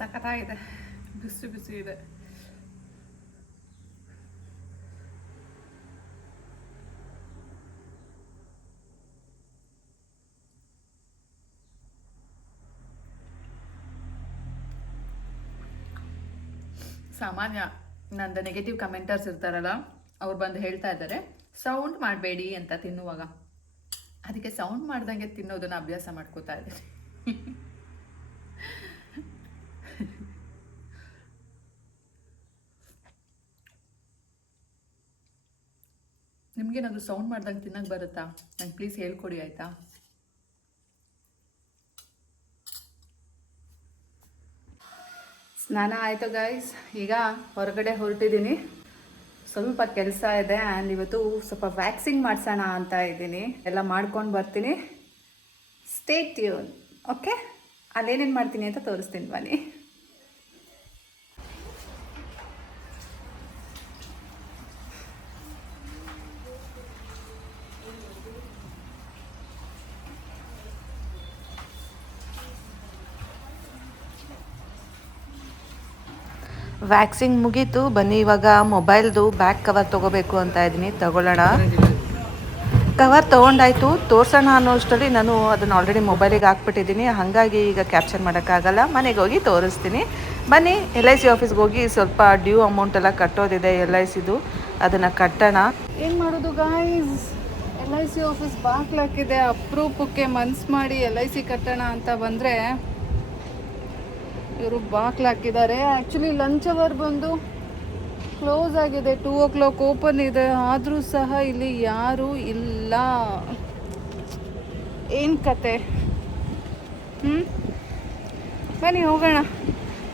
ಸಖತ್ತಾಗಿದೆ ಬಿಸಿ ಬಿಸಿ ಇದೆ ಸಾಮಾನ್ಯ ನಂದು ನೆಗೆಟಿವ್ ಕಮೆಂಟರ್ಸ್ ಇರ್ತಾರಲ್ಲ, ಅವ್ರು ಬಂದು ಹೇಳ್ತಾ ಇದ್ದಾರೆ ಸೌಂಡ್ ಮಾಡಬೇಡಿ ಅಂತ ತಿನ್ನುವಾಗ. ಅದಕ್ಕೆ ಸೌಂಡ್ ಮಾಡ್ದಂಗೆ ತಿನ್ನೋದನ್ನ ಅಭ್ಯಾಸ ಮಾಡ್ಕೋತಾ ಇದ್ದೀನಿ. ನಿಮ್ಗೇನಾದ್ರು ಸೌಂಡ್ ಮಾಡ್ದಂಗೆ ತಿನ್ನಕ್ಕೆ ಬರುತ್ತಾ? ನಂಗೆ ಪ್ಲೀಸ್ ಹೇಳ್ಕೊಡಿ, ಆಯಿತಾ? ಸ್ನಾನ ಆಯಿತು ಗೈಸ್ ಈಗ ಹೊರಗಡೆ ಹೊರಟಿದ್ದೀನಿ ಸ್ವಲ್ಪ ಕೆಲಸ ಇದೆ ಆ್ಯಂಡ್ ಇವತ್ತು ಸ್ವಲ್ಪ ವ್ಯಾಕ್ಸಿಂಗ್ ಮಾಡಿಸೋಣ ಅಂತ ಇದ್ದೀನಿ. ಎಲ್ಲ ಮಾಡ್ಕೊಂಡು ಬರ್ತೀನಿ. ಸ್ಟೇಟ್ ಟ್ಯೂನ್ ಓಕೆ ಅಲ್ಲೇನೇನು ಮಾಡ್ತೀನಿ ಅಂತ ತೋರಿಸ್ತೀನಿ, ಬನ್ನಿ. ವ್ಯಾಕ್ಸಿಂಗ್ ಮುಗೀತು, ಬನ್ನಿ, ಇವಾಗ ಮೊಬೈಲ್ದು ಬ್ಯಾಕ್ ಕವರ್ ತೊಗೋಬೇಕು ಅಂತ ಇದ್ದೀನಿ. ತಗೊಳ್ಳೋಣ. ಕವರ್ ತೊಗೊಂಡಾಯ್ತು, ತೋರ್ಸೋಣ ಅನ್ನೋ ಅಷ್ಟರಲ್ಲಿ ನಾನು ಅದನ್ನು ಆಲ್ರೆಡಿ ಮೊಬೈಲಿಗೆ ಹಾಕ್ಬಿಟ್ಟಿದ್ದೀನಿ. ಹಾಗಾಗಿ ಈಗ ಕ್ಯಾಪ್ಚರ್ ಮಾಡೋಕ್ಕಾಗಲ್ಲ. ಮನೆಗೆ ಹೋಗಿ ತೋರಿಸ್ತೀನಿ. ಬನ್ನಿ ಎಲ್ ಐ ಸಿ ಆಫೀಸ್ಗೆ ಹೋಗಿ ಸ್ವಲ್ಪ ಡ್ಯೂ ಅಮೌಂಟ್ ಎಲ್ಲ ಕಟ್ಟೋದಿದೆ ಎಲ್ ಐ ಸಿದು ಅದನ್ನು ಕಟ್ಟೋಣ. ಏನು ಮಾಡೋದು guys L I C office ಬಾಕ್ಲಾಕಿದೆ. ಅಪ್ರೂಪಕ್ಕೆ ಮನ್ಸು ಮಾಡಿ ಎಲ್ ಐ ಸಿ ಕಟ್ಟೋಣ ಅಂತ ಬಂದರೆ ಇವರು ಬಾಗ್ಲಾಕಿದ್ದಾರೆ ಆ್ಯಕ್ಚುಲಿ ಲಂಚ್ ಅವರ್ ಬಂದು ಕ್ಲೋಸ್ ಆಗಿದೆ. ಟೂ ಓ ಕ್ಲಾಕ್ ಓಪನ್ ಇದೆ. ಆದರೂ ಸಹ ಇಲ್ಲಿ ಯಾರೂ ಇಲ್ಲ. ಏನು ಕತೆ? ಹ್ಞೂ ಬನ್ನಿ, ಹೋಗೋಣ.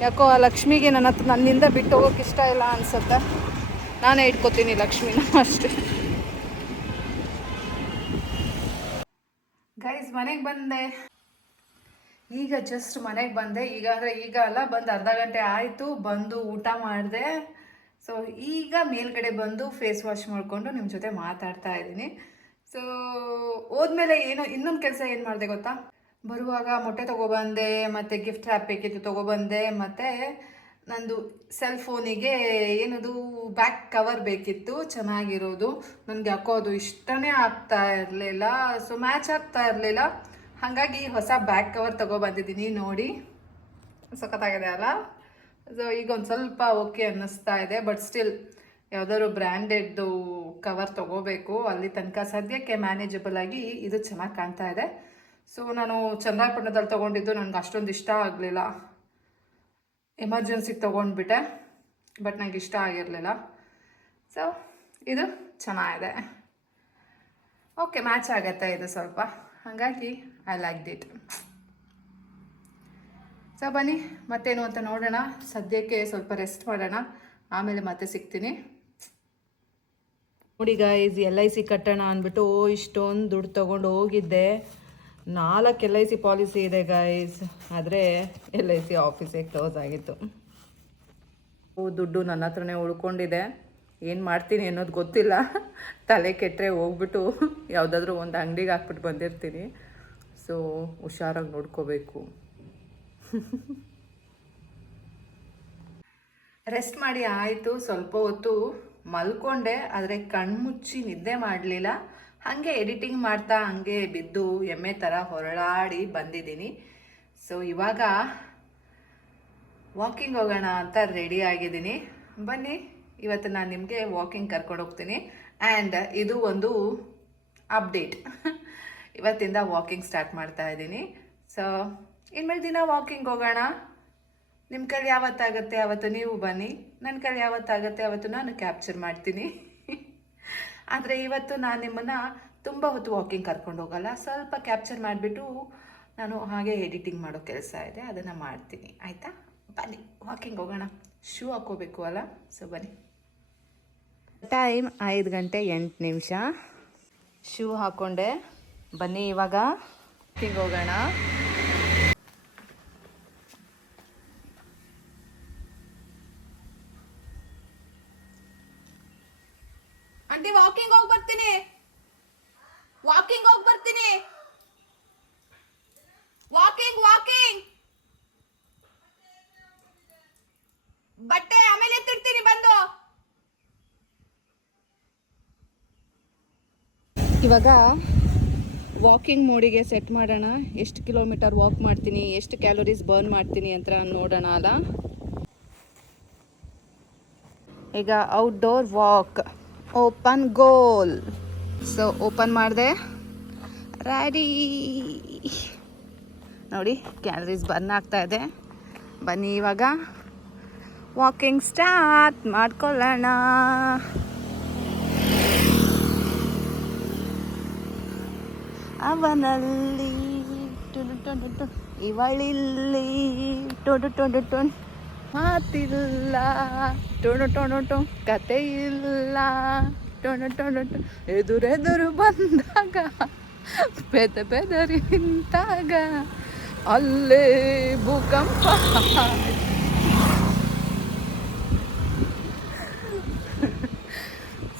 ಯಾಕೋ ಆ ಲಕ್ಷ್ಮಿಗೆ ನನ್ನ ಹತ್ರ ನನ್ನಿಂದ ಬಿಟ್ಟು ಹೋಗೋಕೆ ಇಷ್ಟ ಇಲ್ಲ ಅನ್ಸುತ್ತೆ. ನಾನೇ ಇಟ್ಕೋತೀನಿ ಲಕ್ಷ್ಮಿನ ಅಷ್ಟೇ. ಗೈಸ್ ಮನೆಗೆ ಬಂದೆ. ಈಗ ಜಸ್ಟ್ ಮನೆಗೆ ಬಂದೆ. ಈಗ ಅಂದರೆ ಈಗ ಅಲ್ಲ, ಬಂದು ಅರ್ಧ ಗಂಟೆ ಆಯಿತು. ಬಂದು ಊಟ ಮಾಡಿದೆ. ಸೊ ಈಗ ಮೇಲ್ಗಡೆ ಬಂದು ಫೇಸ್ ವಾಶ್ ಮಾಡಿಕೊಂಡು ನಿಮ್ಮ ಜೊತೆ ಮಾತಾಡ್ತಾ ಇದ್ದೀನಿ. ಸೊ ಹೋದ್ಮೇಲೆ ಏನು, ಇನ್ನೊಂದು ಕೆಲಸ ಏನು ಮಾಡಿದೆ ಗೊತ್ತಾ? ಬರುವಾಗ ಮೊಟ್ಟೆ ತೊಗೊಬಂದೆ, ಮತ್ತು ಗಿಫ್ಟ್ ರ್ಯಾಪ್ ಬೇಕಿತ್ತು ತೊಗೊಬಂದೆ, ಮತ್ತು ನಂದು ಸೆಲ್ ಫೋನಿಗೆ ಏನದು ಬ್ಯಾಕ್ ಕವರ್ ಬೇಕಿತ್ತು, ಚೆನ್ನಾಗಿರೋದು. ನನಗೆ ಹಾಕೋದು ಅದು ಇಷ್ಟನೇ ಆಗ್ತಾ ಇರಲಿಲ್ಲ. ಸೊ ಮ್ಯಾಚ್ ಆಗ್ತಾ ಇರಲಿಲ್ಲ. ಹಾಗಾಗಿ ಹೊಸ ಬ್ಯಾಕ್ ಕವರ್ ತೊಗೊಬಂದಿದ್ದೀನಿ ನೋಡಿ. ಸಖತ್ತಾಗಿದೆ ಅಲ್ಲ? ಸೊ ಈಗ ಒಂದು ಸ್ವಲ್ಪ ಓಕೆ ಅನ್ನಿಸ್ತಾ ಇದೆ ಬಟ್ ಸ್ಟಿಲ್ ಯಾವುದಾದ್ರು ಬ್ರ್ಯಾಂಡೆಡ್ದು ಕವರ್ ತೊಗೋಬೇಕು, ಅಲ್ಲಿ ತನಕ ಸದ್ಯಕ್ಕೆ ಮ್ಯಾನೇಜಬಲ್ ಆಗಿ ಇದು ಚೆನ್ನಾಗಿ ಕಾಣ್ತಾ ಇದೆ. ಸೊ ನಾನು ಚಂದ್ರಪಟ್ಟಣದಲ್ಲಿ ತೊಗೊಂಡಿದ್ದು ನನಗೆ ಅಷ್ಟೊಂದು ಇಷ್ಟ ಆಗಲಿಲ್ಲ. ಎಮರ್ಜೆನ್ಸಿಗೆ ತೊಗೊಂಡ್ಬಿಟ್ಟೆ ಬಟ್ ನನಗೆ ಇಷ್ಟ ಆಗಿರಲಿಲ್ಲ. ಸೊ ಇದು ಚೆನ್ನಾಗಿದೆ. ಓಕೆ ಮ್ಯಾಚ್ ಆಗತ್ತೆ ಇದು ಸ್ವಲ್ಪ. ಹಾಗಾಗಿ ಐ ಲೈಕ್ ದಿಟ್ ಸೊ ಬನ್ನಿ, ಮತ್ತೇನು ಅಂತ ನೋಡೋಣ. ಸದ್ಯಕ್ಕೆ ಸ್ವಲ್ಪ ರೆಸ್ಟ್ ಮಾಡೋಣ. ಆಮೇಲೆ ಮತ್ತೆ ಸಿಗ್ತೀನಿ. ನೋಡಿ ಗೈಸ್ ಎಲ್ ಐ ಸಿ ಕಟ್ಟೋಣ ಅಂದ್ಬಿಟ್ಟು ಇಷ್ಟೊಂದು ದುಡ್ಡು ತೊಗೊಂಡು ಹೋಗಿದ್ದೆ. ನಾಲ್ಕು ಎಲ್ ಐ ಸಿ ಪಾಲಿಸಿ ಇದೆ ಗೈಸ್ ಆದರೆ ಎಲ್ ಐ ಸಿ ಆಫೀಸೇ ಕ್ಲೋಸ್ ಆಗಿತ್ತು. ಓ, ದುಡ್ಡು ನನ್ನ ಹತ್ರನೇ ಉಳ್ಕೊಂಡಿದೆ. ಏನು ಮಾಡ್ತೀನಿ ಅನ್ನೋದು ಗೊತ್ತಿಲ್ಲ. ತಲೆ ಕೆಟ್ಟರೆ ಹೋಗ್ಬಿಟ್ಟು ಯಾವುದಾದ್ರೂ ಒಂದು ಅಂಗಡಿಗೆ ಹಾಕ್ಬಿಟ್ಟು ಬಂದಿರ್ತೀನಿ. ಸೊ ಹುಷಾರಾಗಿ ನೋಡ್ಕೋಬೇಕು. ರೆಸ್ಟ್ ಮಾಡಿ ಆಯಿತು. ಸ್ವಲ್ಪ ಹೊತ್ತು ಮಲ್ಕೊಂಡೆ. ಆದರೆ ಕಣ್ಮುಚ್ಚಿ ನಿದ್ದೆ ಮಾಡಲಿಲ್ಲ. ಹಾಗೆ ಎಡಿಟಿಂಗ್ ಮಾಡ್ತಾ ಹಾಗೆ ಬಿದ್ದು ಎಮ್ಮೆ ಥರ ಹೊರಳಾಡಿ ಬಂದಿದ್ದೀನಿ. ಸೊ ಇವಾಗ ವಾಕಿಂಗ್ ಹೋಗೋಣ ಅಂತ ರೆಡಿ ಆಗಿದ್ದೀನಿ. ಬನ್ನಿ. ಇವತ್ತು ನಾನು ನಿಮಗೆ ವಾಕಿಂಗ್ ಕರ್ಕೊಂಡು ಹೋಗ್ತೀನಿ. ಆ್ಯಂಡ್ ಇದು ಒಂದು ಅಪ್ಡೇಟ್ ಇವತ್ತಿಂದ ವಾಕಿಂಗ್ ಸ್ಟಾರ್ಟ್ ಮಾಡ್ತಾ ಇದ್ದೀನಿ. ಸೊ ಇನ್ಮೇಲೆ ದಿನ ವಾಕಿಂಗ್ ಹೋಗೋಣ. ನಿಮ್ಮ ಕೈಲಿ ಯಾವತ್ತಾಗುತ್ತೆ ಅವತ್ತು ನೀವು ಬನ್ನಿ. ನನ್ನ ಕೈಲಿ ಯಾವತ್ತಾಗುತ್ತೆ ಅವತ್ತು ನಾನು ಕ್ಯಾಪ್ಚರ್ ಮಾಡ್ತೀನಿ. ಆದರೆ ಇವತ್ತು ನಾನು ನಿಮ್ಮನ್ನು ತುಂಬ ಹೊತ್ತು ವಾಕಿಂಗ್ ಕರ್ಕೊಂಡು ಹೋಗಲ್ಲ. ಸ್ವಲ್ಪ ಕ್ಯಾಪ್ಚರ್ ಮಾಡಿಬಿಟ್ಟು ನಾನು ಹಾಗೆ ಎಡಿಟಿಂಗ್ ಮಾಡೋ ಕೆಲಸ ಇದೆ, ಅದನ್ನು ಮಾಡ್ತೀನಿ. ಆಯಿತಾ? ಬನ್ನಿ ವಾಕಿಂಗ್ ಹೋಗೋಣ. ಶೂ ಹಾಕೋಬೇಕು ಅಲ್ಲ? ಸೊ ಬನ್ನಿ. ಟೈಮ್ ಐದು ಗಂಟೆ ಎಂಟು ನಿಮಿಷ. ಶೂ ಹಾಕ್ಕೊಂಡೆ ಬನ್ನಿ ಇವಾಗ. ವಾಕಿಂಗ್ ಹೋಗೋಣ. ಆಂಟಿ ವಾಕಿಂಗ್ ಹೋಗಿ ಬರ್ತೀನಿ. ವಾಕಿಂಗ್ ಹೋಗಿ ಬರ್ತೀನಿ. ವಾಕಿಂಗ್ ವಾಕಿಂಗ್ ಬಟ್ಟೆ ಆಮೇಲೆ ತಿರ್ತೀನಿ ಬಂದು. ಇವಾಗ ವಾಕಿಂಗ್ ಮೋಡಿಗೆ ಸೆಟ್ ಮಾಡೋಣ. ಎಷ್ಟು ಕಿಲೋಮೀಟರ್ ವಾಕ್ ಮಾಡ್ತೀನಿ, ಎಷ್ಟು ಕ್ಯಾಲೋರೀಸ್ ಬರ್ನ್ ಮಾಡ್ತೀನಿ ಅಂತ ನೋಡೋಣ ಅಲ್ಲ. ಈಗ outdoor walk open goal so open ಮಾಡಿದೆ. ರೆಡಿ ನೋಡಿ ಕ್ಯಾಲರೀಸ್ ಬರ್ನ್ ಆಗ್ತಾ ಇದೆ. ಬನ್ನಿ ಇವಾಗ. ವಾಕಿಂಗ್ ಸ್ಟಾರ್ಟ್ ಮಾಡ್ಕೊಳ್ಳೋಣ. ಅವನಲ್ಲಿ ಟುಡು ಟುಡು ಟು ಇವಳಿಲ್ಲಿ ಟೊಡು ಟೊಡು ಟೊನ್ ಮಾತಿಲ್ಲ ಟೊಡು ಟೊಡು ಟು ಕತೆ ಇಲ್ಲ ಟೊಡು ಟೊಡು ಟು ಎದುರೆದುರು ಬಂದಾಗ ಬೆದ ಬೆದರಿ ನಿಂತಾಗ ಅಲ್ಲೇ ಭೂಕಂಪ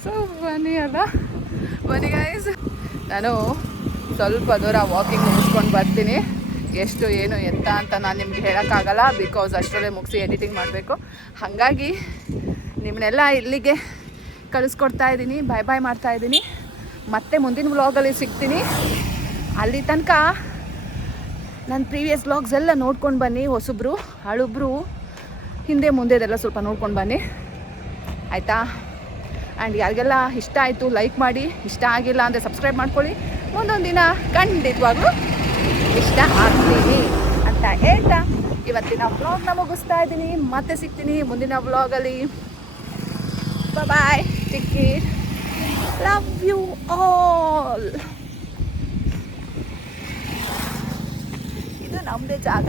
ಸೊ ಬನ್ನಿ ಅಲ್ಲ ಬನ್ನಿ ಗೈಸ್ ನಾನು ಸ್ವಲ್ಪ ದೂರ ವಾಕಿಂಗ್ ಮುಗಿಸ್ಕೊಂಡು ಬರ್ತೀನಿ. ಎಷ್ಟು, ಏನು, ಎತ್ತ ಅಂತ ನಾನು ನಿಮ್ಗೆ ಹೇಳೋಕ್ಕಾಗಲ್ಲ ಬಿಕಾಸ್ ಅಷ್ಟರಲ್ಲೇ ಮುಗಿಸಿ ಎಡಿಟಿಂಗ್ ಮಾಡಬೇಕು. ಹಾಗಾಗಿ ನಿಮ್ಮನ್ನೆಲ್ಲ ಇಲ್ಲಿಗೆ ಕಳಿಸ್ಕೊಡ್ತಾ ಇದ್ದೀನಿ. ಬಾಯ್ ಬಾಯ್ ಮಾಡ್ತಾ ಇದ್ದೀನಿ. ಮತ್ತೆ ಮುಂದಿನ ವ್ಲಾಗಲ್ಲಿ ಸಿಗ್ತೀನಿ. ಅಲ್ಲಿ ತನಕ ನನ್ನ ಪ್ರೀವಿಯಸ್ ವ್ಲಾಗ್ಸ್ ಎಲ್ಲ ನೋಡ್ಕೊಂಡು ಬನ್ನಿ, ಹೊಸಬ್ರು, ಹಳಬ್ರು. ಹಿಂದೆ ಮುಂದೆದೆಲ್ಲ ಸ್ವಲ್ಪ ನೋಡ್ಕೊಂಡು ಬನ್ನಿ. ಆಯಿತಾ? ಆ್ಯಂಡ್ ಯಾರಿಗೆಲ್ಲ ಇಷ್ಟ ಆಯಿತು ಲೈಕ್ ಮಾಡಿ. ಇಷ್ಟ ಆಗಿಲ್ಲ ಅಂದರೆ ಸಬ್ಸ್ಕ್ರೈಬ್ ಮಾಡ್ಕೊಳ್ಳಿ. ಮುಂದೊಂದು ದಿನ ಖಂಡಿತವಾಗ್ಲೂ ಇಷ್ಟ ಆಗ್ತೀನಿ ಅಂತ ಹೇಳ್ತಾ ಇವತ್ತಿನ ವ್ಲಾಗ್ನ ಮುಗಿಸ್ತಾ ಇದ್ದೀನಿ. ಮತ್ತೆ ಸಿಗ್ತೀನಿ ಮುಂದಿನ ವ್ಲಾಗಲ್ಲಿ ಬಾಯ್ ಟಿಕ್ಕಿ ಲವ್ ಯು ಆಲ್ ಇದು ನಮ್ಮದೇ ಜಾಗ.